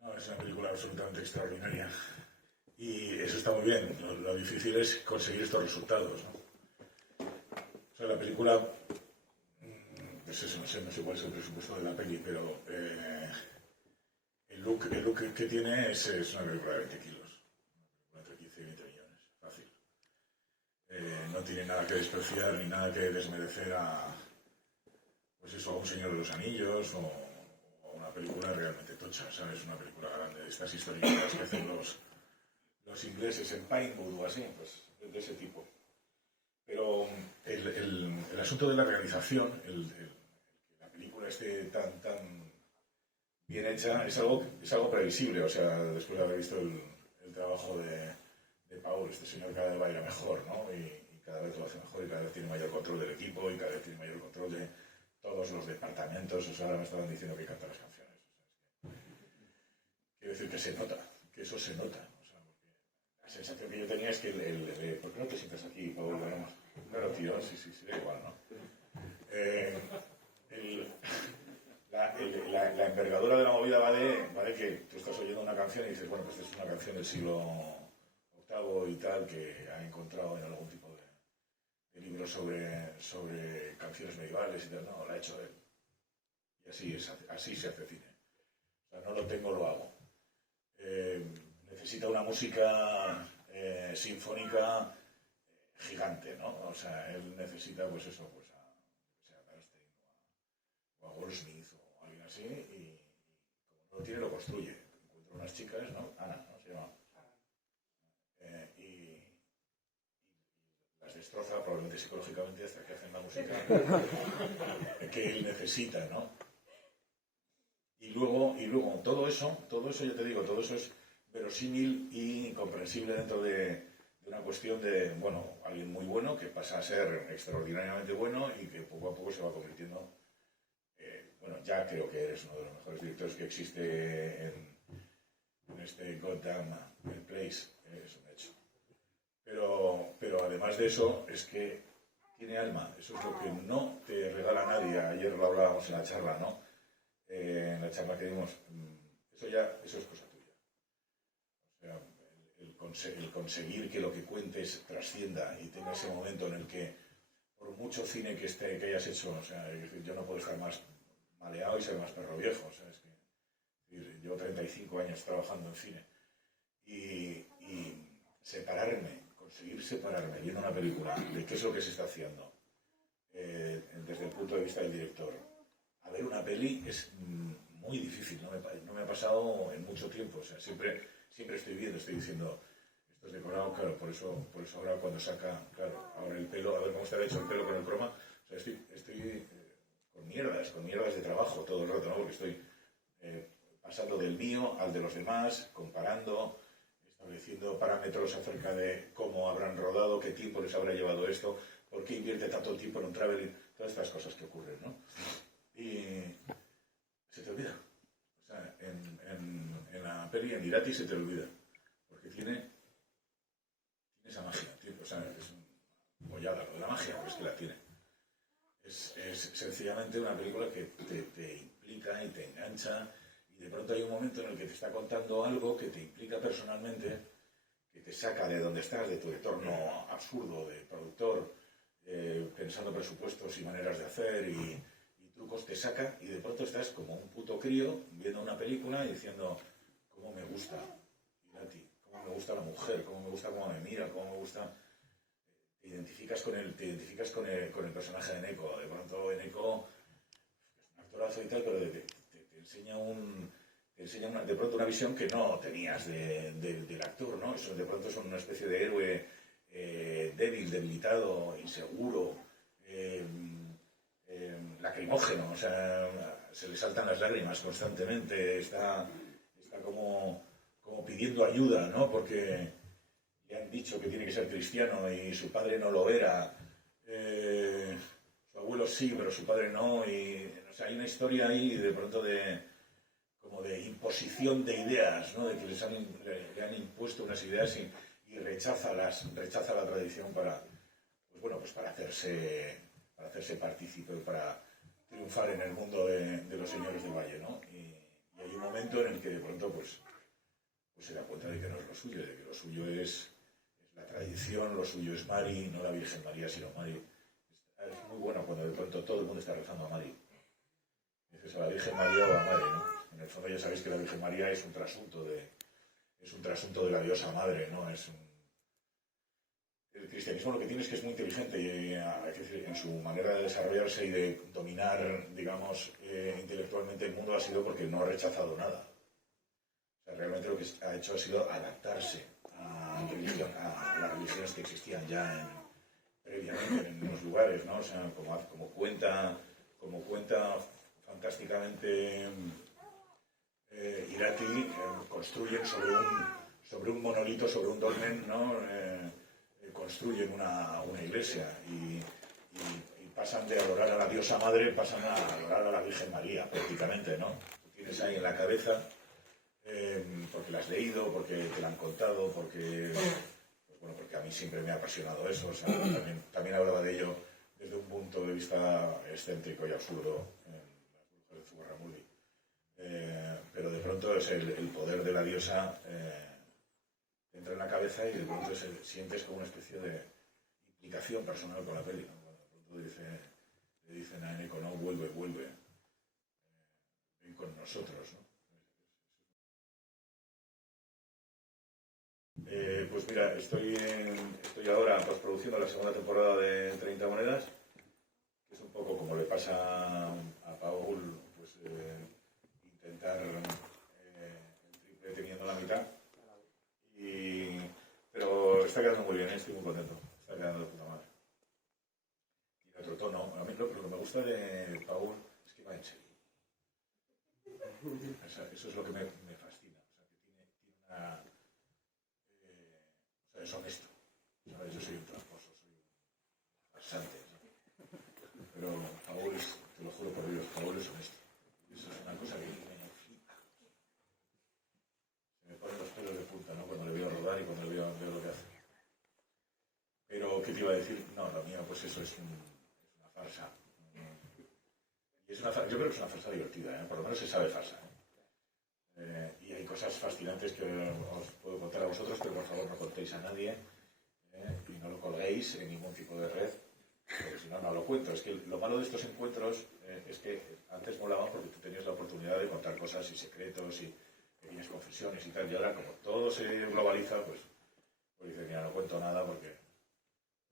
No, es una película absolutamente extraordinaria. Y eso está muy bien. Lo difícil es conseguir estos resultados, ¿no? O sea, la película, pues eso, no sé cuál es el presupuesto de la peli, pero el look que tiene es una película de 20 kilos. Entre 15 y 20 millones, fácil. No tiene nada que despreciar ni nada que desmerecer pues eso, a un Señor de los Anillos o a una película realmente tocha, ¿sabes? Una película grande de estas históricas que hacen los ingleses en Pinewood o así, pues de ese tipo. Pero el asunto de la realización, que la película esté tan bien hecha, es algo previsible. O sea, después de haber visto el trabajo de Paul, este señor cada vez va a ir a mejor, ¿no? Y cada vez lo hace mejor y cada vez tiene mayor control del equipo y cada vez tiene mayor control de todos los departamentos. O sea, ahora me estaban diciendo que canta las canciones. O sea, quiero decir que se nota, que eso se nota. O sea, porque la sensación que yo tenía es que ¿por qué no te sientas aquí, Paul? Claro, tío, sí, da igual, ¿no? El, la envergadura de la movida va de que tú estás oyendo una canción y dices, bueno, pues esta es una canción del siglo VIII y tal, que ha encontrado en algún tipo de libro sobre canciones medievales y tal. No, la ha hecho él. Y así se hace cine. O sea, no lo tengo, lo hago. Necesita una música sinfónica gigante, ¿no? O sea, él necesita, pues eso, pues a Bernstein o a Goldsmith o alguien así, y como no lo tiene, lo construye. Encuentra unas chicas, ¿no? Ana, ¿no? Se llama. Y las destroza probablemente psicológicamente hasta que hacen la música que él necesita, ¿no? Y luego todo eso yo te digo, todo eso es verosímil y comprensible dentro de una cuestión de, bueno, alguien muy bueno que pasa a ser extraordinariamente bueno y que poco a poco se va convirtiendo, bueno, ya creo que eres uno de los mejores directores que existe en este goddamn place, es un hecho. Pero además de eso, es que tiene alma, eso es lo que no te regala nadie. Ayer lo hablábamos en la charla, ¿no? En la charla que dimos, eso es cosa tuya. O sea, el conseguir que lo que cuentes trascienda y tenga ese momento en el que, por mucho cine que hayas hecho, o sea, yo no puedo estar más maleado y ser más perro viejo, o sea, es que llevo 35 años trabajando en cine y conseguir separarme viendo una película de qué es lo que se está haciendo desde el punto de vista del director a ver una peli es muy difícil, no me ha pasado en mucho tiempo. O sea, siempre estoy diciendo, esto es decorado, claro, por eso ahora cuando saca, claro, ahora el pelo, a ver cómo está hecho el pelo con el croma. O sea, estoy con mierdas de trabajo todo el rato, ¿no? Porque estoy pasando del mío al de los demás, comparando, estableciendo parámetros acerca de cómo habrán rodado, qué tiempo les habrá llevado esto, por qué invierte tanto tiempo en un traveling, todas estas cosas que ocurren, ¿no? Y se te olvida. O sea, en la peli, en Irati, se te olvida. Porque tiene esa magia, tío. O sea, es bollada lo de la magia, pero es que la tiene. Es sencillamente una película que te implica y te engancha, y de pronto hay un momento en el que te está contando algo que te implica personalmente, que te saca de donde estás, de tu entorno absurdo de productor, pensando presupuestos y maneras de hacer y trucos, te saca, y de pronto estás como un puto crío viendo una película y diciendo, cómo me gusta Irati, cómo me gusta la mujer, cómo me gusta cómo me mira, cómo me gusta. Te identificas con el personaje de Neko. De pronto Neko es un actorazo y tal, pero te enseña de pronto una visión que no tenías del actor, ¿no? Eso de pronto es una especie de héroe débil, debilitado, inseguro, lacrimógeno. O sea, se le saltan las lágrimas constantemente, está como pidiendo ayuda, ¿no? Porque le han dicho que tiene que ser cristiano y su padre no lo era, su abuelo sí, pero su padre no, y o sea, hay una historia ahí de pronto como de imposición de ideas, ¿no? De que le han impuesto unas ideas y rechaza la tradición para hacerse partícipe, para triunfar en el mundo de los señores del valle, ¿no? Y ahí hay un momento en el que de pronto pues se da cuenta de que no es lo suyo, de que lo suyo es la tradición, lo suyo es Mari, no la Virgen María, sino Mari. Es muy bueno cuando de pronto todo el mundo está rezando a Mari. Dices a la Virgen María o a Mari, ¿no? En el fondo ya sabéis que la Virgen María es un trasunto de la diosa madre, ¿no? El cristianismo lo que tiene es que es muy inteligente y, en su manera de desarrollarse y de dominar, digamos, intelectualmente el mundo ha sido porque no ha rechazado nada. O sea, realmente lo que ha hecho ha sido adaptarse a las religiones que existían ya previamente en los lugares, ¿no? O sea, como cuenta fantásticamente Irati, construyen sobre un monolito, sobre un dolmen, ¿no? Construyen una iglesia y pasan de adorar a la diosa madre, pasan a adorar a la Virgen María, prácticamente, ¿no? Tú tienes ahí en la cabeza, porque la has leído, porque te la han contado, porque a mí siempre me ha apasionado eso, o sea, también hablaba de ello desde un punto de vista excéntrico y absurdo en Las Brujas de Zugarramurdi. Pero de pronto es el poder de la diosa entra en la cabeza y de pronto sientes como una especie de implicación personal con la peli, ¿no? Cuando de pronto le dicen a Eneko, no, vuelve, ven con nosotros, ¿no? Pues mira, estoy ahora postproduciendo la segunda temporada de 30 monedas, que es un poco como le pasa a Paul, pues intentar el triple teniendo la mitad. Pero está quedando muy bien, estoy muy contento. Está quedando de puta madre. Tiene otro tono. A mí lo que me gusta de Paul es que va en serio. Eso es lo que me fascina. O sea, que tiene una... o sea, es honesto. ¿Sabes? Yo soy un tramposo, soy un farsante, ¿no? Pero Paul es, te lo juro por Dios, Paul es honesto. Y eso es una cosa que me flipa. Se me ponen los pelos de punta, ¿no? Cuando le veo rodar y cuando le veo lo que hace. Pero, ¿qué te iba a decir? No, lo mío, pues eso es una farsa. Y es una farsa, yo creo que es una farsa divertida, ¿eh? Por lo menos se sabe farsa, ¿eh? Y hay cosas fascinantes que os puedo contar a vosotros, pero por favor no contéis a nadie, y no lo colguéis en ningún tipo de red, porque si no, no lo cuento. Es que lo malo de estos encuentros es que antes molaban porque tú tenías la oportunidad de contar cosas y secretos y pequeñas confesiones y tal, y ahora como todo se globaliza, pues dices, mira, no cuento nada porque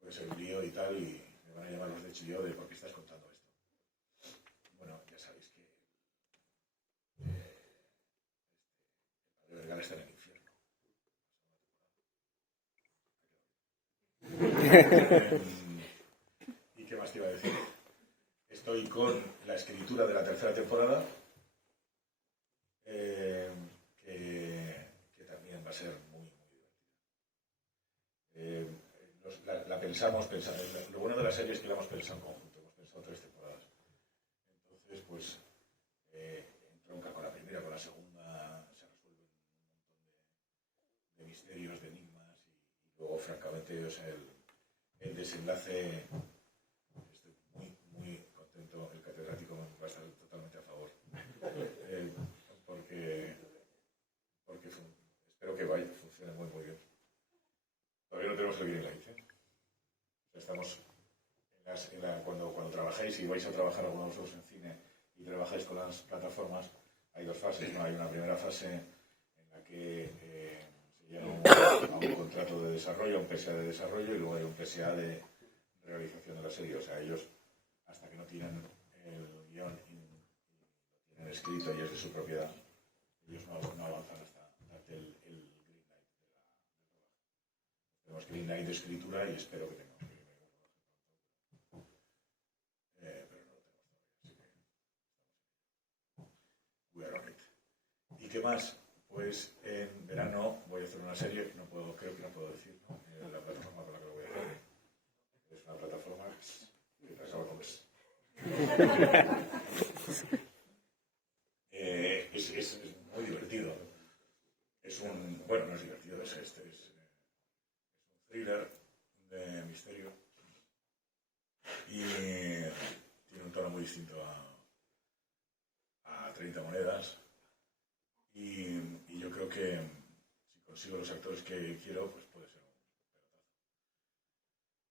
puede ser un lío y tal, y me van a llamar los de Chilló de por qué estás contando esto. Bueno, ya sabéis que el Vergara está en el infierno. ¿Y qué más te iba a decir? Estoy con la escritura de la tercera temporada, que también va a ser muy, muy divertida. La pensamos, lo bueno de la serie es que la hemos pensado en conjunto, hemos pensado 3 temporadas. Entonces, pues, entronca con la primera, con la segunda, se resuelven un montón de misterios, de enigmas, y luego, francamente, o sea, el desenlace, estoy muy, muy contento. El catedrático va a estar totalmente a favor, porque espero que funcione muy, muy bien. Todavía no tenemos el green light, ¿eh? O sea, estamos cuando trabajáis y vais a trabajar algunos de vosotros en cine y trabajáis con las plataformas, hay 2 fases, ¿no? Hay una primera fase en la que se llega a un contrato de desarrollo, a un PSA de desarrollo, y luego hay un PSA de realización de la serie. O sea, ellos, hasta que no tienen el guión y lo tienen escrito y es de su propiedad, ellos no avanzan hasta darte el green light de la rodaje. Tenemos green light de escritura y espero que tengamos green light de rodaje. Pero no lo tenemos todavía, así que we are on it. ¿Y qué más? Pues en verano voy a hacer una serie, creo que no puedo decir, ¿no? La plataforma con la que lo voy a hacer es una plataforma que te acaba con eso. Es muy divertido. Bueno, no es divertido, es un thriller de misterio y tiene un tono muy distinto a 30 monedas. Y yo creo que si consigo los actores que quiero, pues puede ser un pelotazo.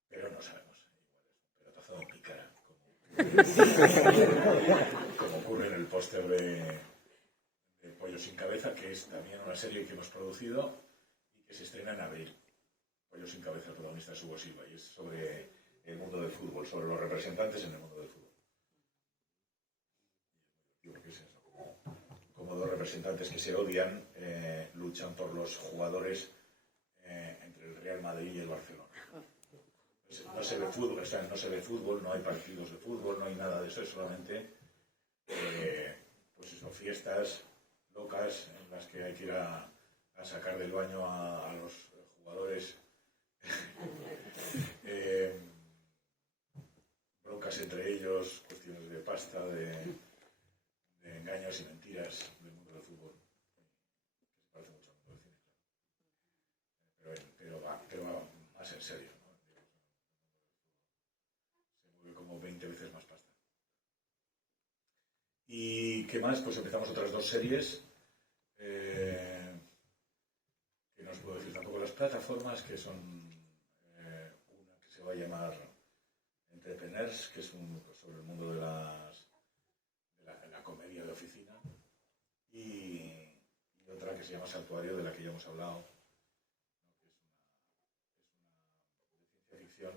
Pero no sabemos. Igual es un pelotazo en mi cara. Como ocurre en el póster de Pollo sin cabeza, que es también una serie que hemos producido y que se estrena en abril. Pollo sin cabeza, el protagonista es Hugo Silva, y es sobre el mundo del fútbol, sobre los representantes en el mundo del fútbol. ¿Qué es eso? Como dos representantes que se odian luchan por los jugadores entre el Real Madrid y el Barcelona. Pues no se ve fútbol, o sea, no se ve fútbol, no hay partidos de fútbol, no hay nada de eso, es solamente pues eso, fiestas locas en las que hay que ir a sacar del baño a los jugadores, broncas entre ellos, cuestiones de pasta, de engaños y mentiras del mundo del fútbol, que se parece mucho al mundo del cine, claro. Pero va más en serio, ¿no? Se mueve como 20 veces más pasta. ¿Y qué más? Pues empezamos otras dos series, que no os puedo decir tampoco las plataformas, que son una que se va a llamar Entrepreneurs, que es sobre el mundo de la comedia de oficina, y otra que se llama Santuario, de la que ya hemos hablado, ¿no? Que es una de ciencia ficción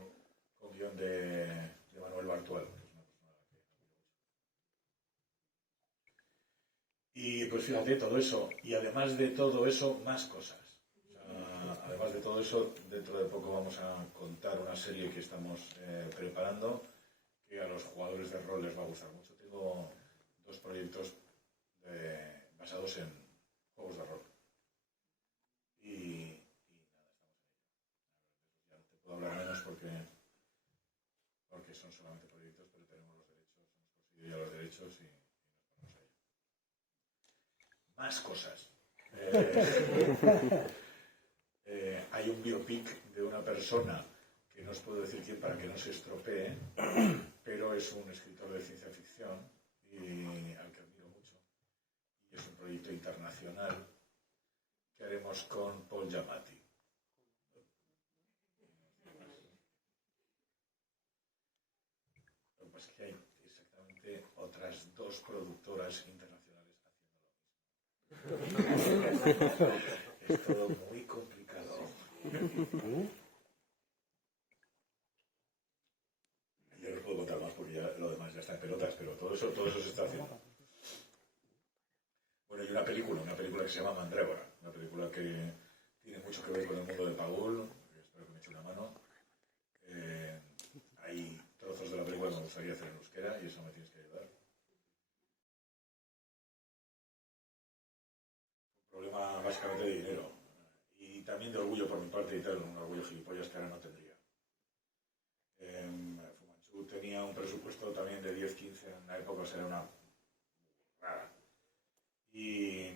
con guión de Manuel Bartual, que es una persona que admiro mucho. Y pues fíjate, todo eso, y además de todo eso, más cosas. O sea, además de todo eso, dentro de poco vamos a contar una serie que estamos preparando, que a los jugadores de rol les va a gustar mucho. Tengo dos proyectos basados en juegos de rol. Y nada, estamos en ello. Ya te puedo hablar menos porque son solamente proyectos, pero tenemos los derechos, hemos conseguido ya los derechos y nos ponemos a ello. Más cosas. Hay un biopic de una persona que no os puedo decir quién para que no se estropee, pero es un escritor de ciencia ficción y al que admiro mucho. Y es un proyecto internacional que haremos con Paul Giamatti. Lo que pasa es que hay exactamente otras dos productoras internacionales haciendo lo mismo. Es todo muy complicado. Yo no puedo contar más porque ya lo demás ya está en pelotas, pero todo eso se está haciendo. Bueno, hay una película que se llama Mandrágora, una película que tiene mucho que ver con el mundo de Paul, espero que me eche una mano. Hay trozos de la película que me gustaría hacer en euskera y eso me tienes que ayudar. Un problema básicamente de dinero y también de orgullo por mi parte y tal, un orgullo gilipollas que ahora no tendría. Fumanchu tenía un presupuesto también de 10-15, en una época será una rara. Y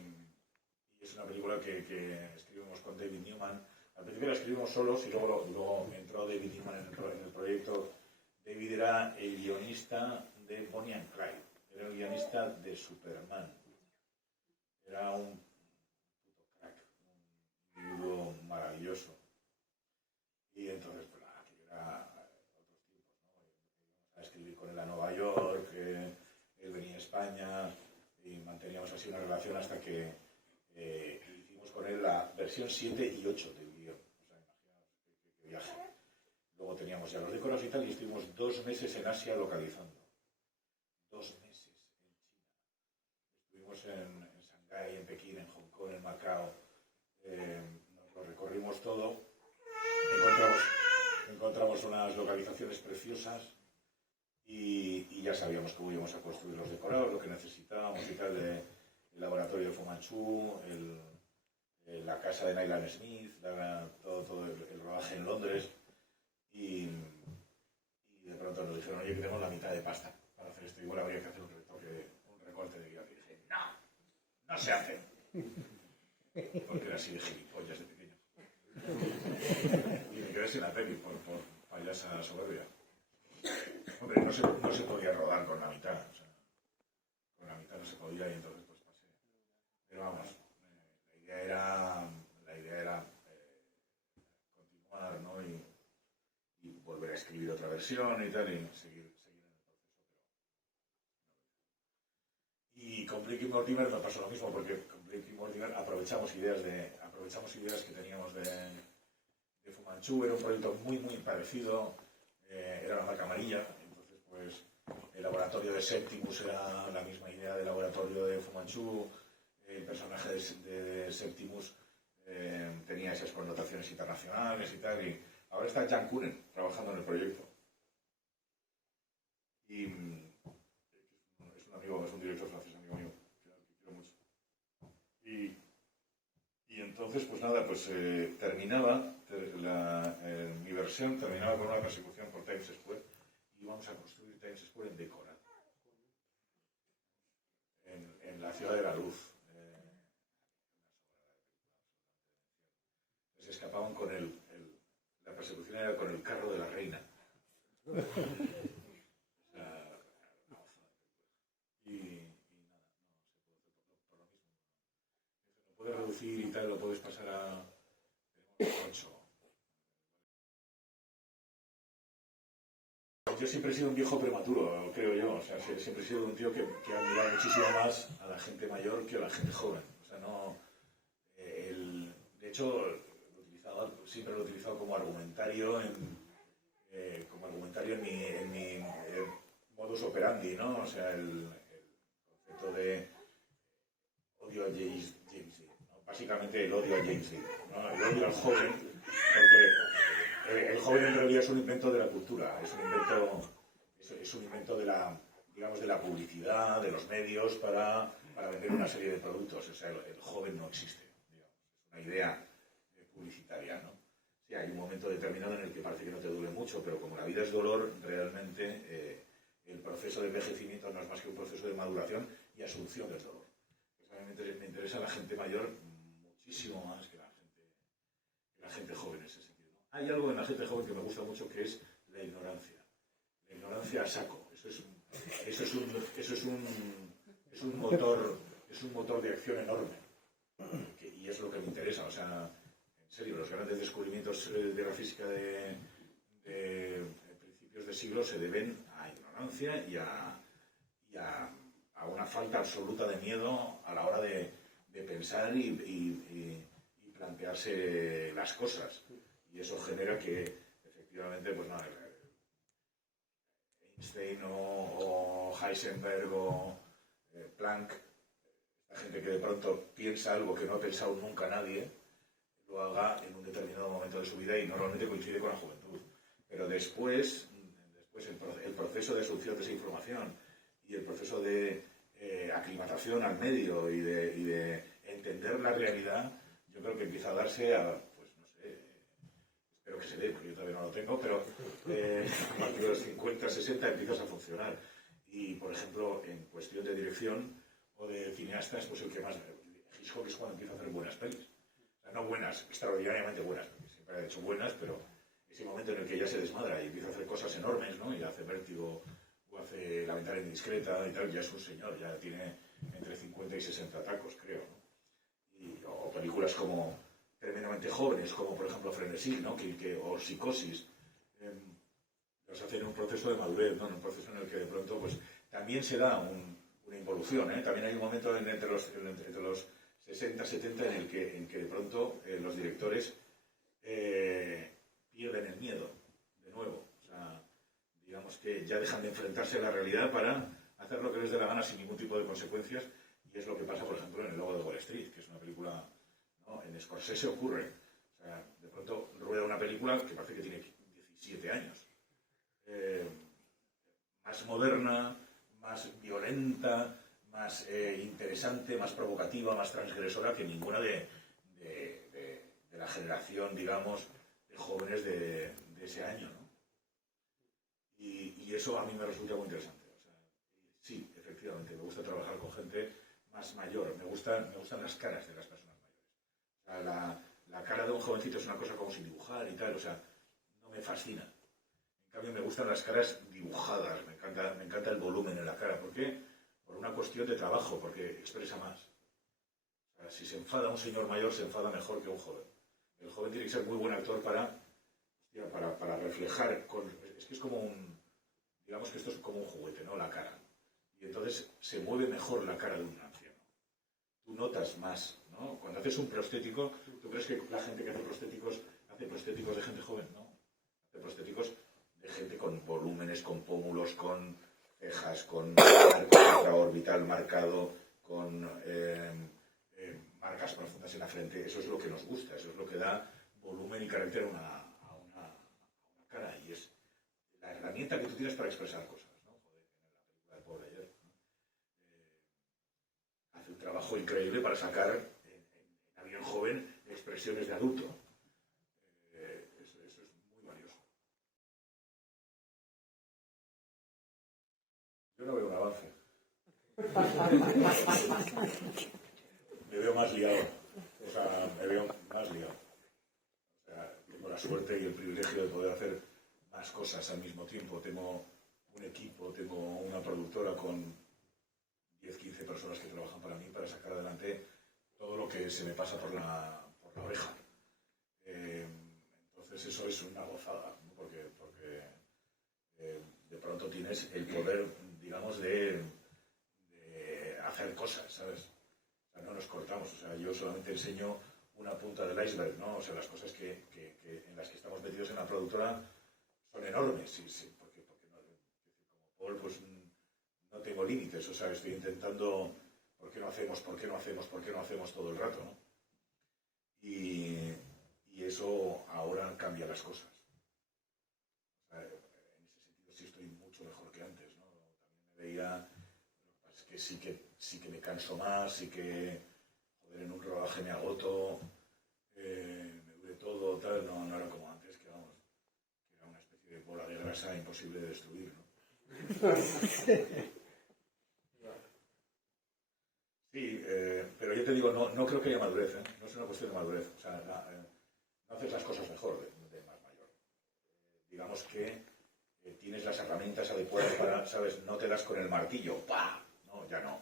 es una película que escribimos con David Newman. Al principio la escribimos solos y luego entró David Newman en el proyecto. David era el guionista de Bonnie and Clyde, era el guionista de Superman. Era un puto crack, un individuo maravilloso. Y entonces, pues nada, que era otros tiempos, ¿no? Íbamos a escribir con él a Nueva York, él venía a España y manteníamos así una relación hasta que hicimos con él la versión 7 y 8 del guión. O sea, imaginaos qué viaje. Luego teníamos ya los decorados y tal, y estuvimos 2 meses en Asia localizando. 2 meses en China. Estuvimos en Shanghái, en Pekín, en Hong Kong, en Macao. Nos lo recorrimos todo. Encontramos unas localizaciones preciosas y ya sabíamos cómo íbamos a construir los decorados, lo que necesitábamos y tal, el laboratorio de Fu Manchu, la casa de Nyland Smith, todo el rodaje en Londres. Y de pronto nos dijeron, oye, que tenemos la mitad de pasta para hacer esto. Igual habría que hacer un recorte de guión. Y dije, no se hace. Porque era así de gilipollas de pequeño. Y me quedé sin la peli por payasa soberbia. Hombre, no se podía rodar con la mitad. O sea, con la mitad no se podía y entonces pues pasé. Pero vamos. versión y tal, y seguir en el proceso. Y con Blake y Mortimer me pasó lo mismo, porque con Blake y Mortimer aprovechamos ideas que teníamos de Fu Manchu. Era un proyecto muy parecido, era una marca amarilla, entonces pues el laboratorio de Septimus era la misma idea del laboratorio de Fu Manchu. El personaje de Septimus tenía esas connotaciones internacionales y tal, y ahora está Jan Kunen trabajando en el proyecto. Y es un amigo, es un director francés, amigo mío, que quiero mucho. Y entonces, pues nada, pues terminaba, mi versión terminaba con una persecución por Times Square, y íbamos a construir Times Square en Décora, en la ciudad de la luz. Se escapaban con la persecución era con el carro de la reina. O sea, y nada, no se puede hacer por lo mismo. Lo puedes reducir y tal, lo puedes pasar a 8. Yo siempre he sido un viejo prematuro, creo yo. O sea, siempre he sido un tío que ha admirado muchísimo más a la gente mayor que a la gente joven. O sea, no. De hecho, siempre lo he utilizado como argumentario en mi modus operandi, ¿no? O sea, el concepto de odio a James Dean, ¿no? Básicamente el odio a James Dean, ¿no? El odio al joven, porque el joven en realidad es un invento de la cultura, es un invento de la, digamos, de la publicidad, de los medios para vender una serie de productos. O sea, el joven no existe, digamos. Es una idea publicitaria, ¿no? Sí, hay un momento determinado en el que parece que no te duele mucho, pero como la vida es dolor, realmente el proceso de envejecimiento no es más que un proceso de maduración y asunción del dolor. Pues a mí me interesa la gente mayor muchísimo más que la gente joven en ese sentido, ¿no? Hay algo en la gente joven que me gusta mucho, que es la ignorancia. La ignorancia a saco. Eso es un motor de acción enorme. Y es lo que me interesa. O sea, en serio, los grandes descubrimientos de la física de principios de siglo se deben a ignorancia y a una falta absoluta de miedo a la hora de pensar y plantearse las cosas. Y eso genera que, efectivamente, pues no, Einstein o Heisenberg o Planck, la gente que de pronto piensa algo que no ha pensado nunca nadie, lo haga en un determinado momento de su vida, y normalmente coincide con la juventud. Pero después el proceso de asunción de esa información y el proceso de aclimatación al medio y de entender la realidad, yo creo que empieza a darse a, pues no sé, espero que se dé, porque yo todavía no lo tengo, pero a partir de los 50, 60 empiezas a funcionar. Y, por ejemplo, en cuestión de dirección o de cineastas, pues el que más... Hitchcock es cuando empieza a hacer buenas pelis. O sea, no buenas, extraordinariamente buenas, porque siempre ha hecho buenas, pero ese momento en el que ya se desmadra y empieza a hacer cosas enormes, ¿no? Y hace Vértigo o hace La ventana indiscreta y tal, ya es un señor, ya tiene entre 50 y 60 tacos, creo, ¿no? O películas como tremendamente jóvenes, como por ejemplo Frenesí, ¿no? O Psicosis, los hacen en un proceso de madurez, ¿no? En un proceso en el que de pronto pues también se da una involución, ¿eh? También hay un momento entre los 60, 70 en que de pronto los directores pierden el miedo, de nuevo. O sea, digamos que ya dejan de enfrentarse a la realidad para hacer lo que les dé la gana sin ningún tipo de consecuencias, y es lo que pasa, por ejemplo, en El Lobo de Wall Street, que es una película, ¿no? En Scorsese ocurre. O sea, de pronto rueda una película que parece que tiene 17 años. Más moderna, más violenta, más interesante, más provocativa, más transgresora que ninguna de la generación, digamos, de jóvenes de ese año, ¿no? Y eso a mí me resulta muy interesante. O sea, sí, efectivamente, me gusta trabajar con gente más mayor. Me gustan las caras de las personas mayores. O sea, la cara de un jovencito es una cosa como sin dibujar y tal. O sea, no me fascina. En cambio, me gustan las caras dibujadas. Me encanta el volumen en la cara. ¿Por qué? Por una cuestión de trabajo, porque expresa más. O sea, si se enfada un señor mayor, se enfada mejor que un joven. El joven tiene que ser muy buen actor para ya, para reflejar, es que es como digamos que esto es como un juguete, ¿no? La cara. Y entonces se mueve mejor la cara de un anciano. Tú notas más, ¿no? Cuando haces un prostético, ¿tú crees que la gente que hace prostéticos de gente joven? No. Hace prostéticos de gente con volúmenes, con pómulos, con cejas, con arco intraorbital marcado, con marcas profundas en la frente. Eso es lo que nos gusta, eso es lo que da volumen y carácter a una cara. Y es la herramienta que tú tienes para expresar cosas, ¿no? Joder, en la película de Paul ayer, ¿no? Hace un trabajo increíble para sacar en alguien joven expresiones de adulto. Eso es muy valioso. Yo no veo un avance. Me veo más liado. O sea, me veo más liado. O sea, tengo la suerte y el privilegio de poder hacer más cosas al mismo tiempo. Tengo un equipo, tengo una productora con 10-15 personas que trabajan para mí para sacar adelante todo lo que se me pasa por la oreja. Entonces eso es una gozada, ¿no? Porque de pronto tienes el poder, digamos, de hacer cosas, ¿sabes? O sea, no nos cortamos. O sea, yo solamente enseño una punta del iceberg, ¿no? O sea, las cosas en las que estamos metidos en la productora son enormes, sí, porque no, como Paul, pues no tengo límites. O sea, estoy intentando, ¿por qué no hacemos todo el rato, ¿no? Y eso ahora cambia las cosas. O sea, en ese sentido sí estoy mucho mejor que antes, ¿no? También me veía, es que sí que me canso más, sí que, joder, en un rodaje me agoto, me duele todo, tal, no era como antes, que vamos, que era una especie de bola de grasa imposible de destruir, ¿no? Sí, pero yo te digo, no creo que haya madurez, ¿eh? No es una cuestión de madurez. O sea, no haces las cosas mejor de más mayor. Digamos que tienes las herramientas adecuadas para, ¿sabes? No te das con el martillo, ¡pah! No, ya no.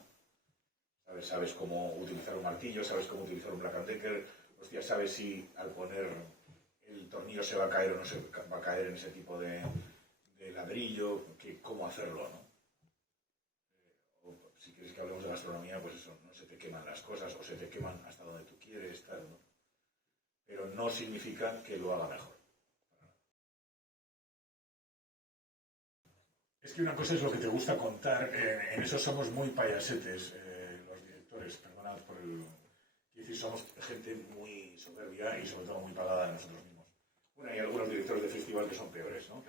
Sabes cómo utilizar un martillo, sabes cómo utilizar un Black & Decker, hostia, sabes si al poner el tornillo se va a caer o no se va a caer en ese tipo de ladrillo, cómo hacerlo, ¿no? Si quieres que hablemos de gastronomía, pues eso, no se te queman las cosas o se te queman hasta donde tú quieres, tal, ¿no? Pero no significa que lo haga mejor. Es que una cosa es lo que te gusta contar, en eso somos muy payasetes, los directores, perdonad por el... Quiero decir, somos gente muy soberbia y sobre todo muy pagada a nosotros mismos. Bueno, hay algunos directores de festival que son peores, ¿no?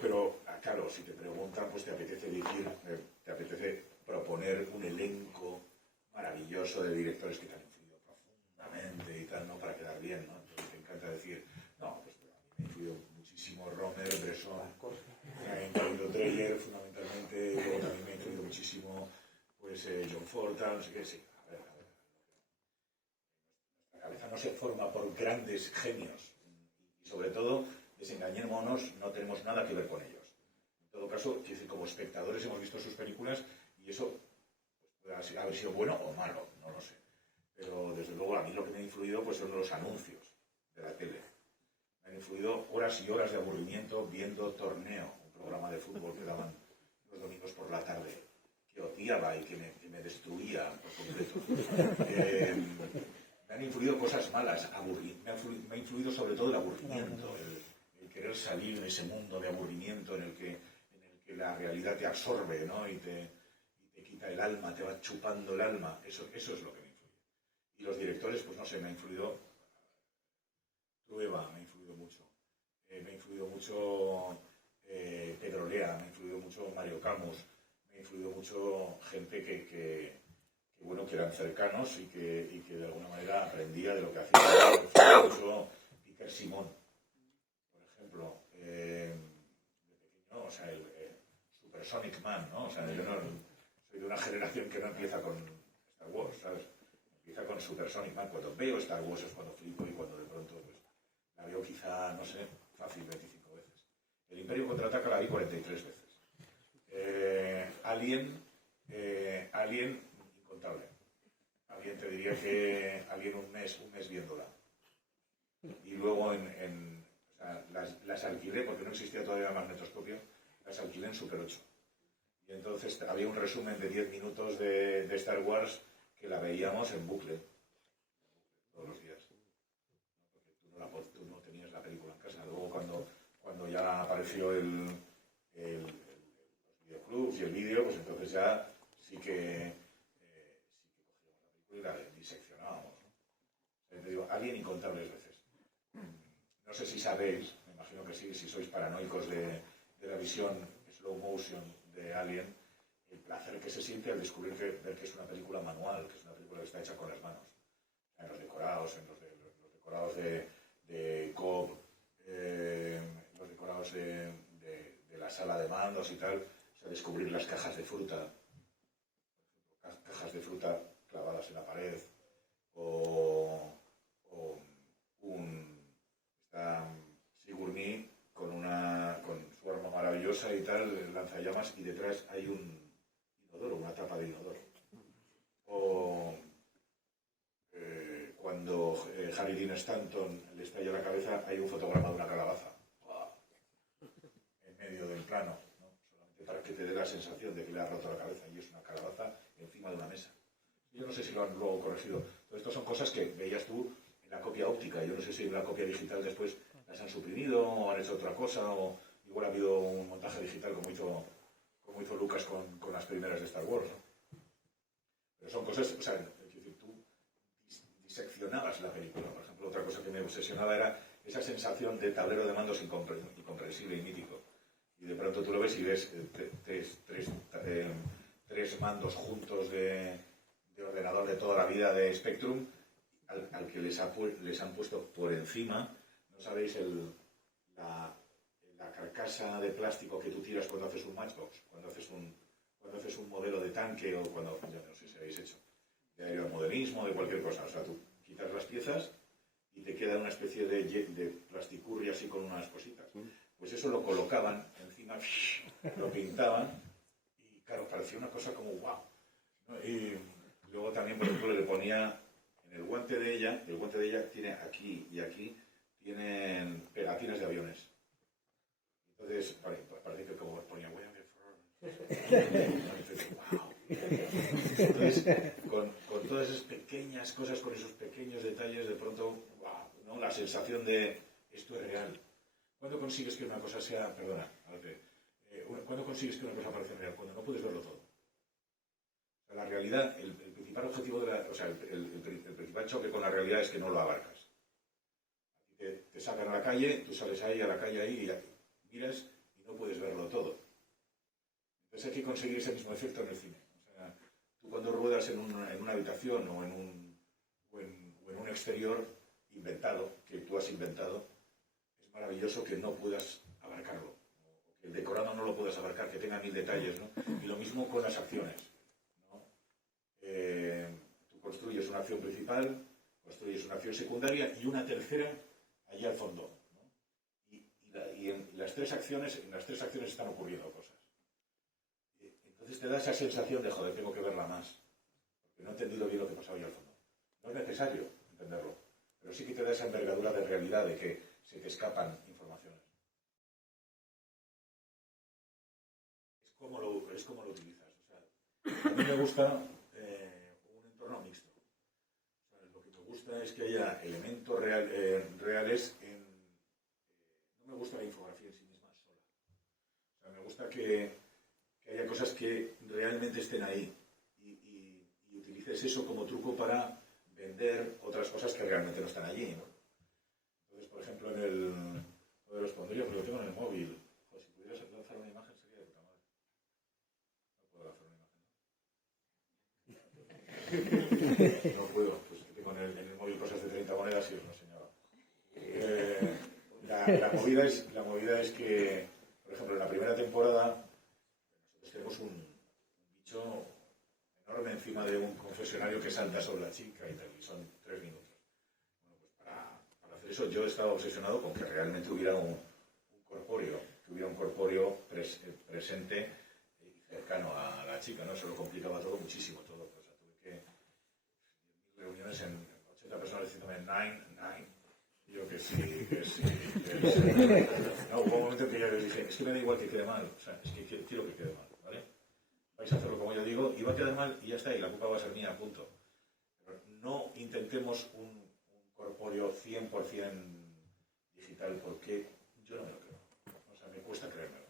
Pero claro, si te preguntan, pues te apetece decir, te apetece proponer un elenco maravilloso de directores que te han influido profundamente y tal, ¿no? Para quedar bien, ¿no? Entonces te encanta decir, no, pues a mí me ha influido muchísimo Romer, Bresson, me ha influido Dreyer, fundamentalmente, luego también me ha influido muchísimo, pues, John Ford, no sé qué, sí. A ver. Nuestra cabeza no se forma por grandes genios y sobre todo, desengañémonos, no tenemos nada que ver con ellos. En todo caso, quiero decir, como espectadores hemos visto sus películas y eso puede haber sido bueno o malo, no lo sé. Pero desde luego a mí lo que me ha influido pues son los anuncios de la tele. Me han influido horas y horas de aburrimiento viendo Torneo, un programa de fútbol que daban los domingos por la tarde, que odiaba y que me destruía por completo. Me han influido cosas malas, me ha influido sobre todo el aburrimiento, el querer salir de ese mundo de aburrimiento en el que la realidad te absorbe, ¿no? y te quita el alma, te va chupando el alma. Eso es lo que me influye. Y los directores, pues no sé, me ha influido Trueba, me ha influido mucho. Me ha influido mucho Pedro Lea, me ha influido mucho Mario Camus, me ha influido mucho gente que eran cercanos y que de alguna manera aprendía de lo que hacía. Me ha influido mucho Peter Simon, por ejemplo, de pequeño, o sea, el Supersonic Man, ¿no? O sea, yo no soy de una generación que no empieza con Star Wars, ¿sabes? Empieza con Supersonic Man. Cuando veo Star Wars es cuando flipo y cuando de pronto pues, la veo quizá, no sé, fácil 25 veces. El Imperio Contraataca la vi 43 veces. Alien, incontable. Alien te diría que Alien un mes viéndola. y luego o sea, las alquilé, porque no existía todavía la magnetoscopia, las alquilé en Super 8. Y entonces había un resumen de 10 minutos de Star Wars que la veíamos en bucle todos los días. Porque tú no tenías la película en casa. Luego cuando ya apareció los videoclubs y el vídeo, pues entonces ya sí que cogíamos la película y la diseccionábamos, ¿no? O sea, te digo, Alien incontables veces. No sé si sabéis, me imagino que sí, si sois paranoicos de la visión slow motion de Alien, el placer que se siente al descubrir ver que es una película manual, que es una película que está hecha con las manos. En los decorados, los decorados de Cobb, los decorados de la sala de mandos y tal, o sea, descubrir las cajas de fruta, clavadas en la pared, o está Sigourney con su arma maravillosa y tal, el lanzallamas, y detrás hay un inodoro, una tapa de inodoro. O cuando Harry Dean Stanton le estalla la cabeza, hay un fotograma de una calabaza en medio del plano, ¿no? Solamente para que te dé la sensación de que le ha roto la cabeza, y es una calabaza encima de una mesa. Yo no sé si lo han luego corregido. Todo esto son cosas que veías tú en la copia óptica. Yo no sé si en la copia digital después las han suprimido o han hecho otra cosa, o igual ha habido un montaje digital como hizo Lucas con las primeras de Star Wars, ¿no? Pero son cosas, o sea, es decir, tú diseccionabas la película. Por ejemplo, otra cosa que me obsesionaba era esa sensación de tablero de mandos incomprensible y mítico. Y de pronto tú lo ves y ves tres mandos juntos de ordenador de toda la vida de Spectrum, al que les han puesto por encima, ¿no sabéis la carcasa de plástico que tú tiras cuando haces un matchbox, cuando haces un modelo de tanque, o cuando, ya no sé si habéis hecho, de aeromodelismo, de cualquier cosa? O sea, tú quitas las piezas y te queda una especie de plasticurri así con unas cositas. Pues eso lo colocaban encima, lo pintaban, y claro, parecía una cosa como wow, ¿no? Y luego también, por ejemplo, le ponía en el guante de ella tiene aquí y aquí, tienen pegatinas de aviones. Entonces, parece que como ponía wow. Entonces, con todas esas pequeñas cosas, con esos pequeños detalles, de pronto, wow, ¿no? La sensación de esto es real. ¿Cuándo consigues que una cosa sea, perdona, ¿cuándo consigues que una cosa parezca real? Cuando no puedes verlo todo. O sea, la realidad, el principal objetivo el principal choque con la realidad es que no lo abarcas. Te sacan a la calle, tú sales ahí a la calle ahí y miras y no puedes verlo todo. Entonces hay que conseguir ese mismo efecto en el cine. O sea, tú cuando ruedas en una habitación o en un exterior inventado, que tú has inventado, es maravilloso que no puedas abarcarlo, o que el decorado no lo puedas abarcar, que tenga 1000 detalles, ¿no? Y lo mismo con las acciones, ¿no? Tú construyes una acción principal, construyes una acción secundaria y una tercera allí al fondo, ¿no? Y en las tres acciones están ocurriendo cosas. Entonces te da esa sensación de, joder, tengo que verla más, porque no he entendido bien lo que pasaba ahí al fondo. No es necesario entenderlo, pero sí que te da esa envergadura de realidad, de que se te escapan informaciones. Es como lo utilizas. O sea, a mí me gusta un entorno mixto. O sea, lo que me gusta es que haya elementos reales no me gusta la infografía en sí misma sola. O sea, me gusta que haya cosas que realmente estén ahí, y utilices eso como truco para vender otras cosas que realmente no están allí, ¿no? Entonces, por ejemplo, lo de los pondría, pero lo tengo en el móvil. Pues si pudieras lanzar una imagen sería de puta madre. No puedo lanzar una imagen. No puedo, pues que tengo en el móvil cosas de 30 monedas y os lo enseñaba. La movida es que, por ejemplo, en la primera temporada nosotros tenemos un bicho enorme encima de un confesionario que salta sobre la chica y tal, y son 3 minutos. Bueno, pues para hacer eso yo estaba obsesionado con que realmente hubiera un corpóreo presente y cercano a la chica, ¿no? Eso lo complicaba todo muchísimo, todo. O sea, tuve que 10.000 reuniones en 80 personas diciéndome nine, y yo que sí, no, hubo un momento en que yo les dije, es que me da igual que quede mal, o sea, es que quiero que quede mal, ¿vale? Vais a hacerlo como yo digo, y va a quedar mal y ya está, y la culpa va a ser mía, punto. Pero no intentemos un corpóreo 100% digital, porque yo no me lo creo. O sea, me cuesta creérmelo.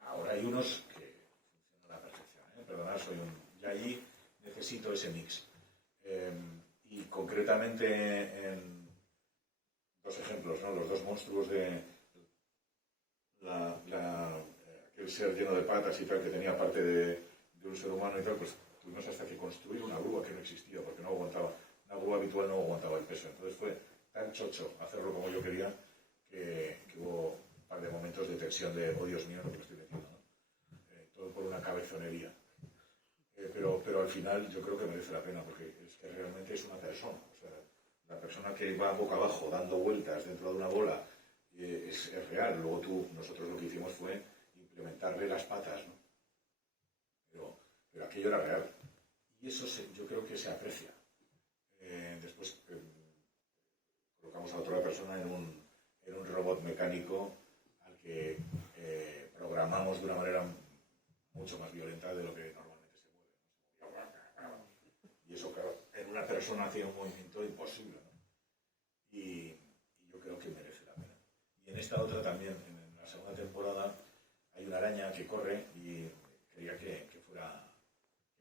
Ahora hay unos que funcionan a la perfección, ¿eh? Perdonad, y allí necesito ese mix. Y concretamente en dos ejemplos, ¿no? Los dos monstruos de aquel ser lleno de patas y tal, que tenía parte de un ser humano y tal, pues tuvimos hasta que construir una grúa que no existía, porque no aguantaba, una grúa habitual no aguantaba el peso. Entonces fue tan chocho hacerlo como yo quería que hubo un par de momentos de tensión de, oh Dios mío, lo que me estoy metiendo, ¿no? Todo por una cabezonería. Pero al final yo creo que merece la pena, porque es que realmente es una persona. O sea, la persona que va boca abajo dando vueltas dentro de una bola es real. Luego nosotros lo que hicimos fue implementarle las patas, ¿no? Pero aquello era real. Y eso yo creo que se aprecia. Después colocamos a otra persona en un robot mecánico al que programamos de una manera mucho más violenta de lo que normalmente se mueve. Y eso, claro, en una persona hacía un movimiento imposible, ¿no? Y yo creo que merece la pena. Y en esta otra también, en la segunda temporada, hay una araña que corre y quería que fuera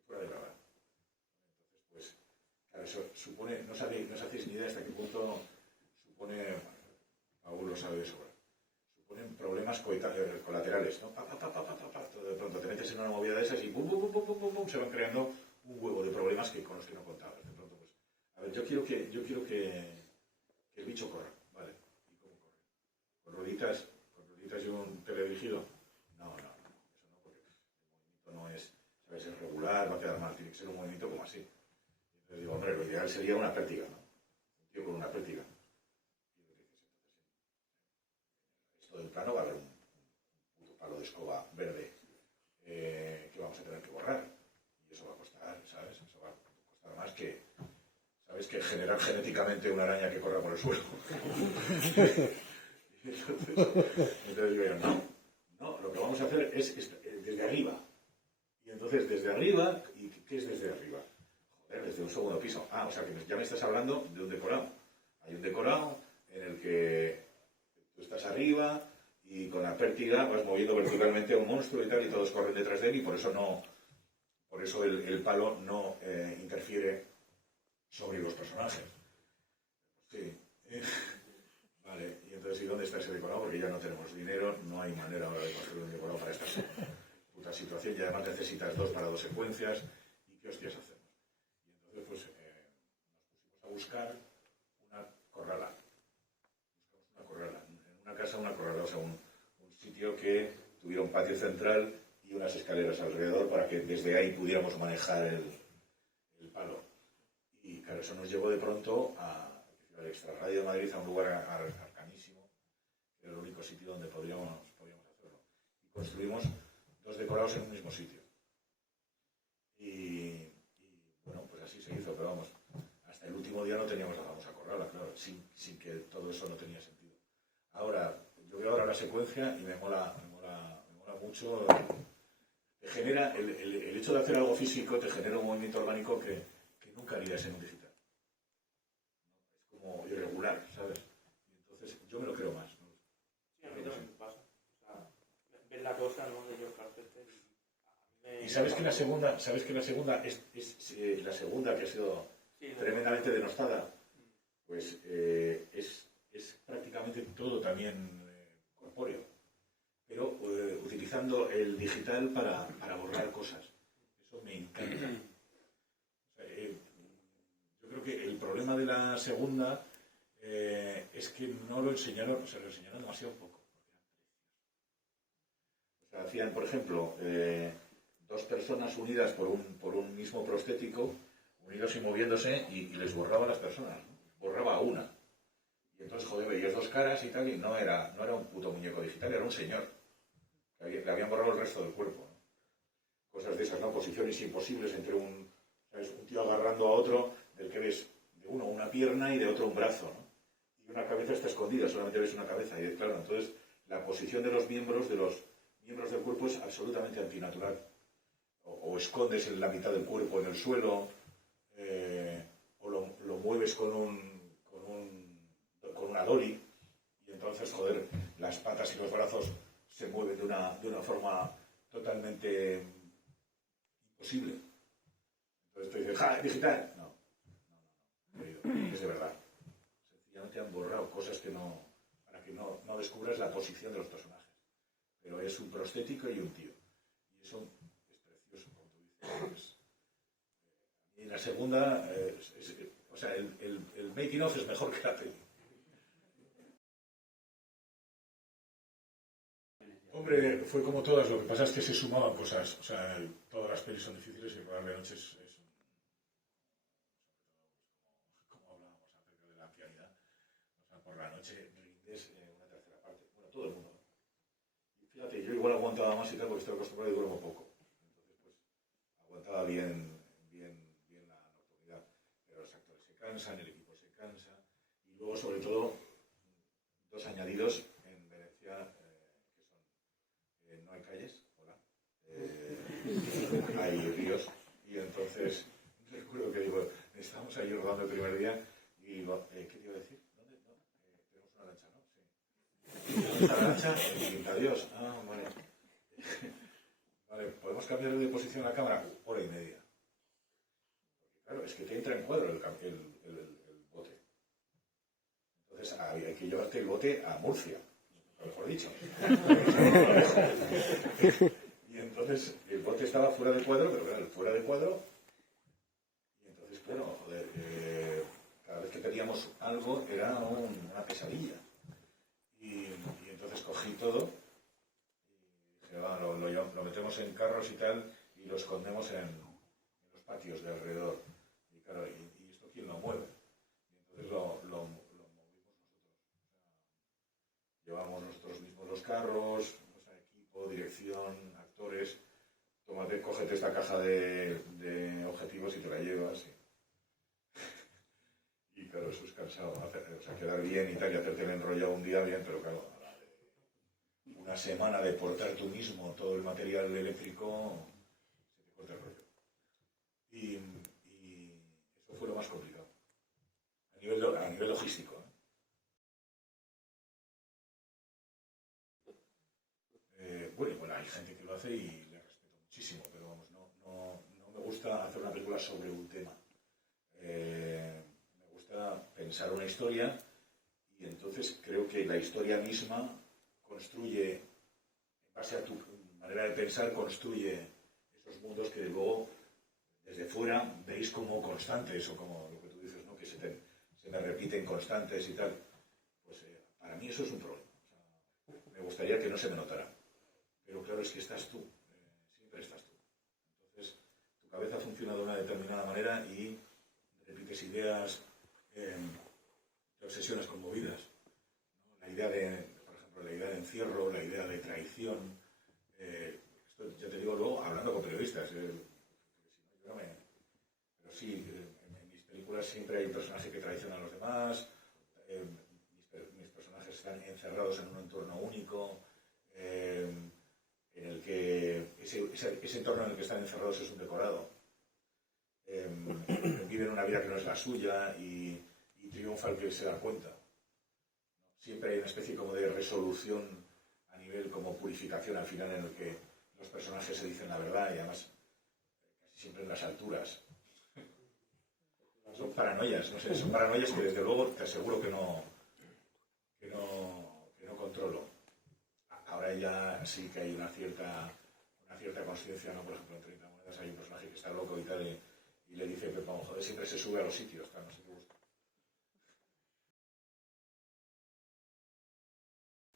de verdad. Entonces, pues, claro, eso supone, no os hacéis ni idea hasta qué punto supone, Paul lo sabe de sobra, suponen problemas colaterales, ¿no? Todo de pronto te metes en una movida de esas y pum, pum, pum, pum, pum, pum, se van creando un huevo de problemas con los que no contabas. De pronto, pues, a ver, yo quiero que el bicho corra, ¿vale? ¿Y cómo corre? ¿Con rueditas y un teledirigido? No, eso no, porque el movimiento no es, ¿sabes? Es regular, va a quedar mal, tiene que ser un movimiento como así. Entonces digo, hombre, lo ideal sería una pértiga, ¿no? Un tío con una pértiga. Esto del plano va a haber un puto palo de escoba verde que vamos a tener que borrar. Y eso va a costar, ¿sabes? Eso va a costar más que, ¿sabes? Que generar genéticamente una araña que corra por el suelo. entonces yo digo, no, lo que vamos a hacer es desde arriba. Y entonces desde arriba, ¿y qué es desde arriba? Joder, desde un segundo piso. O sea que ya me estás hablando de un decorado. Hay un decorado en el que tú estás arriba y con la pértiga vas moviendo verticalmente a un monstruo y tal, y todos corren detrás de él, y por eso el palo no interfiere sobre los personajes. Sí. Vale, y entonces, ¿y dónde está ese decorado? Porque ya no tenemos dinero, no hay manera ahora de construir un decorado para esta puta situación, y además necesitas 2 para 2 secuencias, ¿y qué hostias hacemos? Y entonces, pues, nos pusimos a buscar una corrala. Buscamos una corrala. En una casa, una corrala, o sea, un sitio que tuviera un patio central y unas escaleras alrededor para que desde ahí pudiéramos manejar el palo. Y claro, eso nos llevó de pronto al Extrarradio de Madrid, a un lugar arcanísimo, que era el único sitio donde podíamos hacerlo. Y construimos 2 decorados en un mismo sitio. Y bueno, pues así se hizo, pero vamos, hasta el último día no teníamos la famosa corrala, claro, sin que todo eso no tenía sentido. Ahora, yo veo ahora la secuencia y me mola mucho. Te genera, el hecho de hacer algo físico te genera un movimiento orgánico que nunca harías en un digital. Es como irregular, ¿sabes? Y entonces yo me lo creo más, ¿no? Sí, a mí también me pasa. O sea, ves la cosa, ¿no? De los carpetes. Y sabes que la segunda es la segunda que ha sido tremendamente denostada, pues es prácticamente todo también corpóreo, pero utilizando el digital para borrar cosas. Eso me encanta. O sea, yo creo que el problema de la segunda es que no lo enseñaron, se lo enseñaron demasiado poco. O sea, hacían, por ejemplo, 2 personas unidas por un mismo prostético, unidos y moviéndose, y les borraba a las personas, ¿no? Borraba a una. Y entonces, joder, veías 2 caras y tal, y no era un puto muñeco digital, era un señor. Le habían borrado el resto del cuerpo, ¿no? Cosas de esas, ¿no? Posiciones imposibles entre un tío agarrando a otro, del que ves de uno una pierna y de otro un brazo, ¿no? una cabeza está escondida, solamente ves una cabeza. Y claro, entonces la posición de los miembros del cuerpo es absolutamente antinatural. O escondes en la mitad del cuerpo en el suelo, o lo mueves con una dolly, y entonces, joder, las patas y los brazos se mueven de una forma totalmente imposible. Entonces tú dices, ¡ja, digital! No, es de verdad. Sencillamente han borrado cosas para que no descubras la posición de los personajes. Pero es un prostético y un tío. Y eso es precioso, como tú dices. Y la segunda, o sea, el making of es mejor que la peli. Hombre, fue como todas, lo que pasa es que se sumaban cosas. O sea, todas las pelis son difíciles y rodar de noche es como hablábamos acerca de la pianidad. O sea, por la noche rindes una tercera parte. Bueno, todo el mundo. Y fíjate, yo igual aguantaba más y tal porque estoy acostumbrado y duermo poco. Entonces, pues, aguantaba bien la nocturnidad. Pero los actores se cansan, el equipo se cansa. Y luego, sobre todo, dos añadidos en Venecia, que son, no hay calles, hola, hay ríos, y entonces recuerdo que digo, estábamos ahí rodando el primer día y digo, ¿qué te iba a decir? ¿Dónde? No, tenemos una lancha, ¿no? Sí. ¿Una lancha? Adiós. Ah, vale. Vale, ¿podemos cambiar de posición la cámara? Hora y media. Porque, claro, es que te entra en cuadro el bote. Entonces hay que llevarte el bote a Murcia, mejor dicho. Y entonces el bote estaba fuera de cuadro, pero claro, fuera de cuadro. Y entonces, claro, joder, cada vez que pedíamos algo era una pesadilla. Y entonces cogí todo y dije, va, lo metemos en carros y tal, y lo escondemos en los patios de alrededor. Y claro, ¿y esto quién lo mueve? Y entonces lo movimos nosotros. O sea, llevamos nosotros mismos los carros, o sea, equipo, dirección, actores. Tómate, cógete esta caja de objetivos y te la llevas. Y claro, eso es cansado. O sea, quedar bien y tal, y hacerte el enrollado un día bien, pero claro, una semana de portar tú mismo todo el material eléctrico, se te corta el rollo. Y eso fue lo más complicado. A nivel logístico. Bueno, hay gente que lo hace y le respeto muchísimo, pero vamos, no me gusta hacer una película sobre un tema. Me gusta pensar una historia y entonces creo que la historia misma construye, en base a tu manera de pensar, construye esos mundos que luego desde fuera veis como constantes o como lo que tú dices, ¿no? Que se me repiten constantes y tal. Pues para mí eso es un problema. O sea, me gustaría que no se me notara. Pero claro, es que estás tú, siempre estás tú. Entonces, tu cabeza funciona de una determinada manera y repites ideas, te obsesionas con movidas. ¿No? Por ejemplo, la idea de encierro, la idea de traición. Esto ya te digo luego, hablando con periodistas. Pero sí, en mis películas siempre hay un personaje que traiciona a los demás. Mis personajes están encerrados en un entorno único. En el que ese entorno en el que están encerrados es un decorado. Viven una vida que no es la suya y triunfa el que se da cuenta. Siempre hay una especie como de resolución a nivel como purificación al final en el que los personajes se dicen la verdad y además casi siempre en las alturas. Son paranoias, no sé, son paranoias que desde luego te aseguro que no controlo. Ahora ya sí que hay una cierta conciencia, ¿no? Por ejemplo, en 30 monedas hay un personaje que está loco y tal, y le dice, pero joder, siempre se sube a los sitios, tal, no sé qué gusta.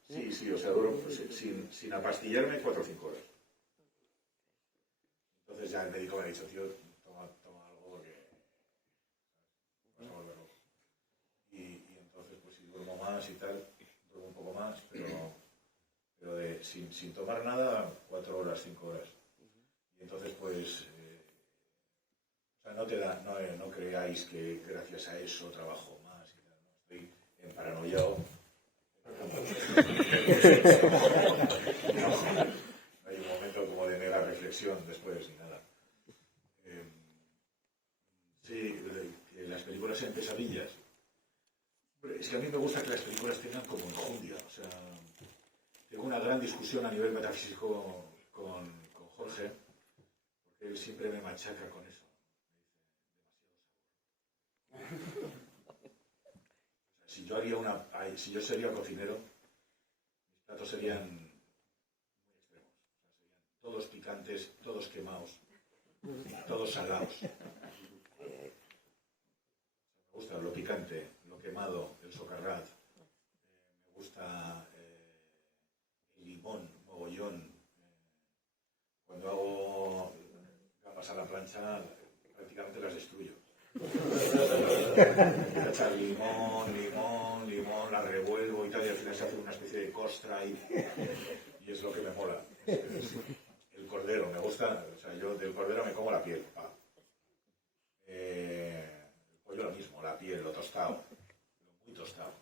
Sí, o sea, duro, pues, sin apastillarme 4 o 5 horas. Entonces ya el médico me ha dicho, tío, toma algo porque vas a volver loco. Y entonces, pues si duermo más y tal, duermo un poco más, pero sin tomar nada, 4 horas, 5 horas. Y entonces, pues, o sea, no creáis que gracias a eso trabajo más y tal, ¿no? Estoy paranoiao. No hay un momento como de mega reflexión después ni nada. Sí, las películas en pesadillas. Es que a mí me gusta que las películas tengan como enjundia. O sea, tengo una gran discusión a nivel metafísico con Jorge, porque él siempre me machaca con eso. Si yo sería cocinero, mis platos serían muy extremos. Serían todos picantes, todos quemados, todos salados. Me gusta lo picante, lo quemado, el socarrat. Me gusta el limón, mogollón. Cuando hago gambas a la plancha, prácticamente las destruyo. Empiezo a echar limón, la revuelvo y tal, y al final se hace una especie de costra y es lo que me mola. El cordero, me gusta, o sea, yo del cordero me como la piel. El pollo lo mismo, la piel, lo tostado, lo muy tostado.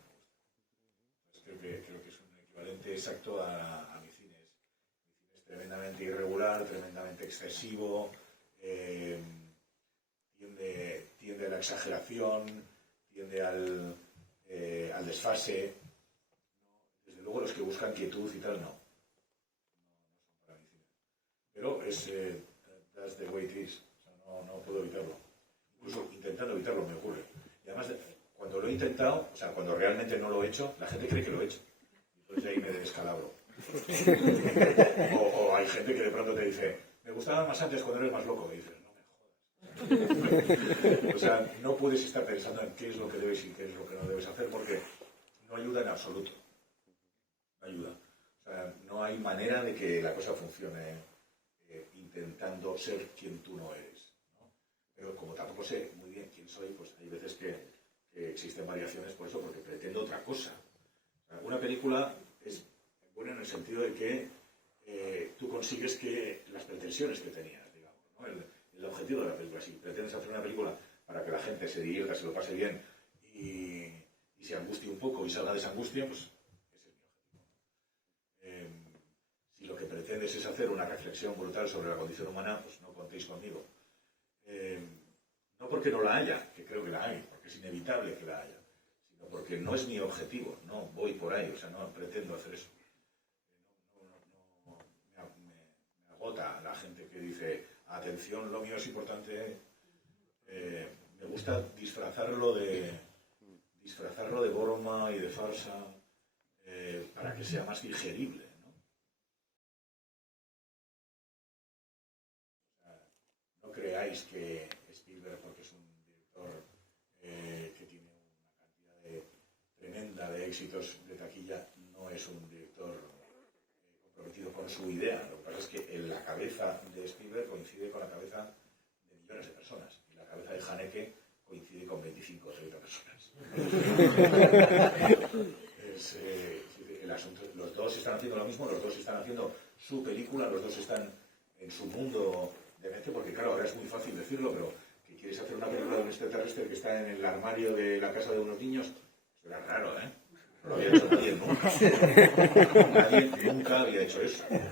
Creo que es un equivalente exacto a mi cine. Mi cine es tremendamente irregular, tremendamente excesivo. Tiende a la exageración, tiende al desfase. Desde luego los que buscan quietud y tal, no son para mi cine. Pero that's the way it is. O sea, no puedo evitarlo. Incluso intentando evitarlo me ocurre. Y además, cuando lo he intentado, o sea, cuando realmente no lo he hecho, la gente cree que lo he hecho. Y entonces ahí me descalabro. o hay gente que de pronto te dice, me gustaban más antes cuando eres más loco. Y dices, o sea, no puedes estar pensando en qué es lo que debes y qué es lo que no debes hacer porque no ayuda en absoluto. No ayuda. O sea, no hay manera de que la cosa funcione intentando ser quien tú no eres, ¿no? Pero como tampoco sé muy bien quién soy, pues hay veces que existen variaciones por eso, porque pretendo otra cosa. O sea, una película es buena en el sentido de que tú consigues que las pretensiones que tenías, digamos, ¿no? El objetivo de la película. Si pretendes hacer una película para que la gente se divierta, se lo pase bien y se angustie un poco y salga de esa angustia, pues ese es mi objetivo. Si lo que pretendes es hacer una reflexión brutal sobre la condición humana, pues no contéis conmigo. No porque no la haya, que creo que la hay, porque es inevitable que la haya, sino porque no es mi objetivo, no voy por ahí, o sea, no pretendo hacer eso. Me agota la gente que dice, atención, lo mío es importante. Me gusta disfrazarlo de broma y de farsa para que sea más digerible, ¿no? O sea, no creáis que Spielberg, porque es un director que tiene una cantidad tremenda de éxitos de taquilla, no es un director comprometido con su idea. Lo que pasa es que en la cabeza de Spielberg coincide con la cabeza de millones de personas. Y la cabeza de Haneke coincide con 25 o 30 personas. El asunto, los dos están haciendo lo mismo, los dos están haciendo su película, los dos están en su mundo de mente, porque claro, ahora es muy fácil decirlo, pero que quieres hacer una película de un extraterrestre que está en el armario de la casa de unos niños, eso era raro, ¿eh? No lo había hecho nadie nunca. Nadie nunca había hecho eso. Es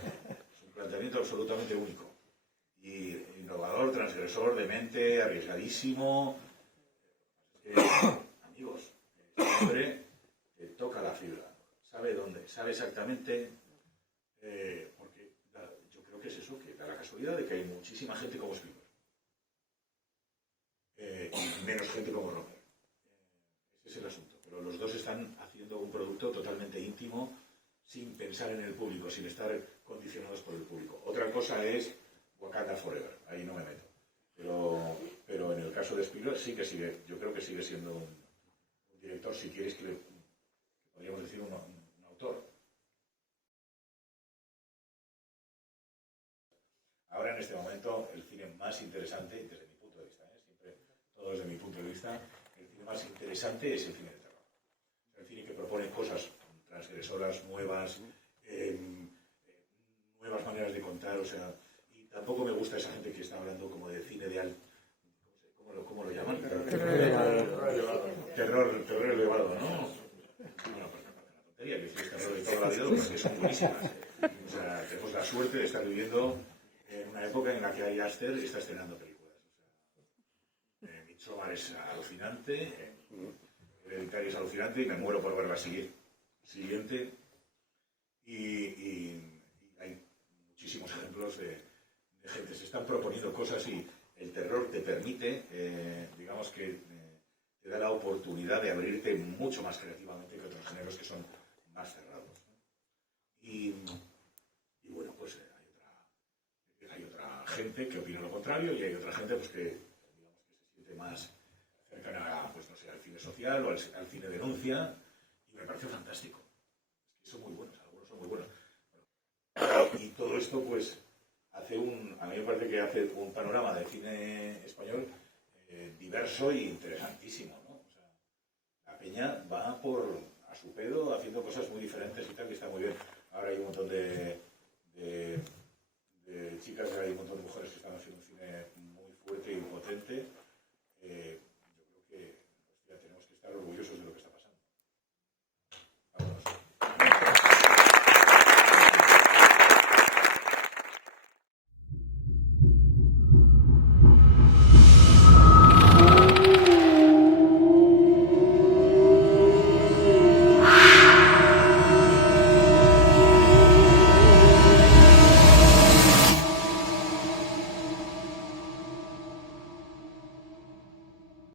un planteamiento absolutamente único. Y innovador, transgresor, demente, arriesgadísimo. Amigos, este hombre toca la fibra. Sabe dónde, sabe exactamente, porque yo creo que es eso, que da la casualidad de que hay muchísima gente como Spielberg. Y menos gente como Romer. Ese es el asunto. Pero los dos están haciendo un producto totalmente íntimo, sin pensar en el público, sin estar condicionados por el público. Otra cosa es Wakanda Forever, ahí no me meto. Pero en el caso de Spielberg sí que sigue, yo creo que sigue siendo un director, si quieres que podríamos decir un autor. Ahora en este momento el cine más interesante, desde mi punto de vista, siempre todo desde mi punto de vista, el cine más interesante es el cine de terror. El cine que propone cosas transgresoras, nuevas, nuevas maneras de contar, o sea, y tampoco me gusta esa gente que está hablando como de cine de ¿cómo lo llaman? Terror elevado, ¿no? la vida, lo que son buenísimas. O sea, tenemos la suerte de estar viviendo en una época en la que Ari Aster está estrenando películas. O sea, Midsommar es alucinante, Hereditary es alucinante y me muero por verla siguiente. Y hay muchísimos ejemplos de gente. Se están proponiendo cosas y el terror te permite, digamos que te da la oportunidad de abrirte mucho más creativamente que otros géneros que son más cerrados, ¿no? Y bueno, pues hay otra gente que opina lo contrario y hay otra gente pues que, digamos, que se siente más cercana a, pues no sé, al cine social o al cine denuncia, y me parece fantástico. Es que son muy buenos, algunos son muy buenos. Y todo esto pues hace a mí me parece que hace un panorama de cine español diverso e interesantísimo, ¿no? O sea, la peña va a su pedo haciendo cosas muy diferentes y tal, que está muy bien. Ahora hay un montón de